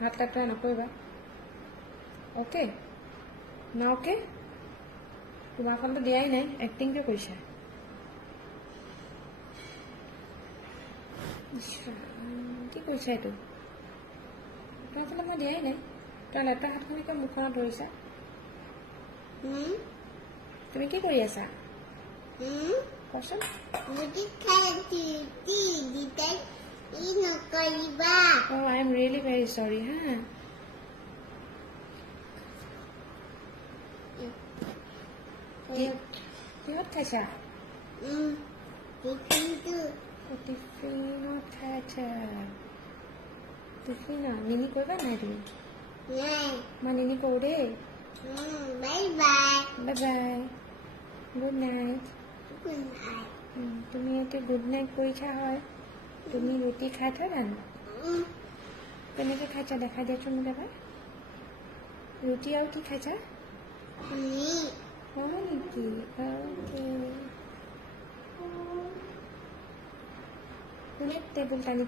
হাত লেতেৰা নকৰিবা অ'কে না অ'কে তোমাৰখনতো দিয়াই নাই এক্টিং কিয় কৰিছা কি কৰিছা এইটো তোমাৰ ফালে মই দিয়াই নাই তই লেতেৰা হাতখনি কিয় মুখখনত ধৰিছা তুমি কি কৰি আছা কোৱাচোন Oh, I am really very sorry, huh? কিহত খাইছা টিফিনত খাইছা টিফিন নিনি কৰিবা নাই তুমি মই নিনি কৰোঁ দেই বাই বাই গুড নাইট তুমি এতিয়া গুড নাইট কৰিছা হয় তুমি ৰুটি খাই থৈ জানো কেনেকৈ খাইছা দেখাই দিয়াচোন মোক এবাৰ ৰুটি আৰু কি খাইছা হয় নেকি অ'কে কোনে টেবুল টানি